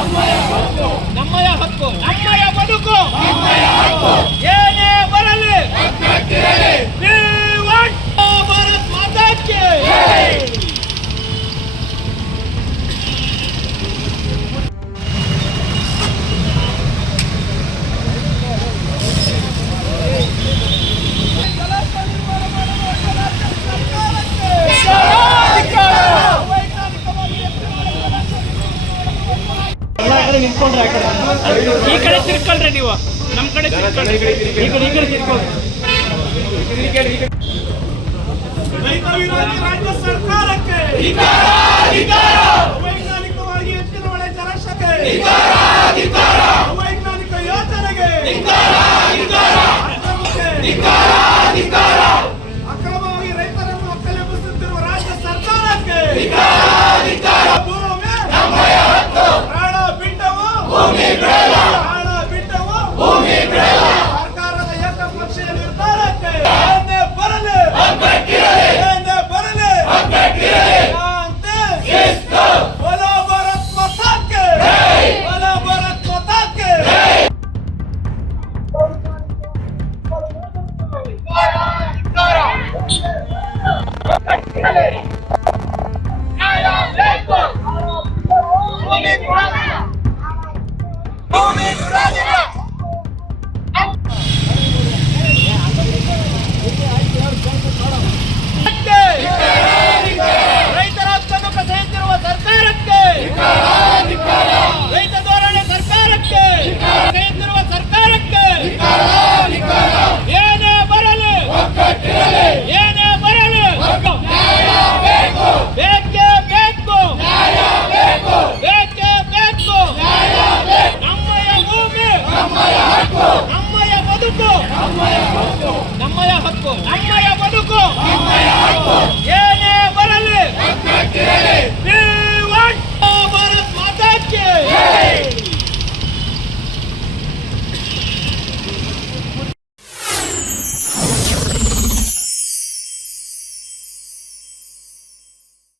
ನಮ್ಮಯ ಹಕ್ಕು, ನಮ್ಮಯ ಬದುಕು, ಏನೇ ಬರಲಿ We want ಭಾರತ್ ಮಾತಾ ಕಿ ಈ ಕಡೆ ತಿರ್ಕೊಳ್ರಿ, ನೀವು ನಮ್ಮ ಕಡೆ ತಿರ್ಕೊಳ್ರಿ, ಈ ಕಡೆ ತಿರ್ಕೊಳ್ಳಿ. ರೈತ ವಿರೋಧಿ ರಾಜ್ಯ ಸರ್ಕಾರಕ್ಕೆ ವೈಜ್ಞಾನಿಕವಾಗಿ ಹೆಚ್ಚಿನ ಮಳೆ ಜಲಾಶಯಕ್ಕೆ ವೈಜ್ಞಾನಿಕ ಯೋಜನೆಗೆ ಅಕ್ರಮವಾಗಿ ರೈತರನ್ನು ಒಕ್ಕಲೆಬ್ಬಿಸುತ್ತಿರುವ ರಾಜ್ಯ ಸರ್ಕಾರಕ್ಕೆ ಪ್ರಾಣ ಬಿಟ್ಟವು ಸರ್ಕಾರದ ಏಕಪಕ್ಷೀಯ ನಿರ್ಧಾರಕ್ಕೆ ಬರಲಿ बोलो भारत माता के बोलो भारत माता के भूमि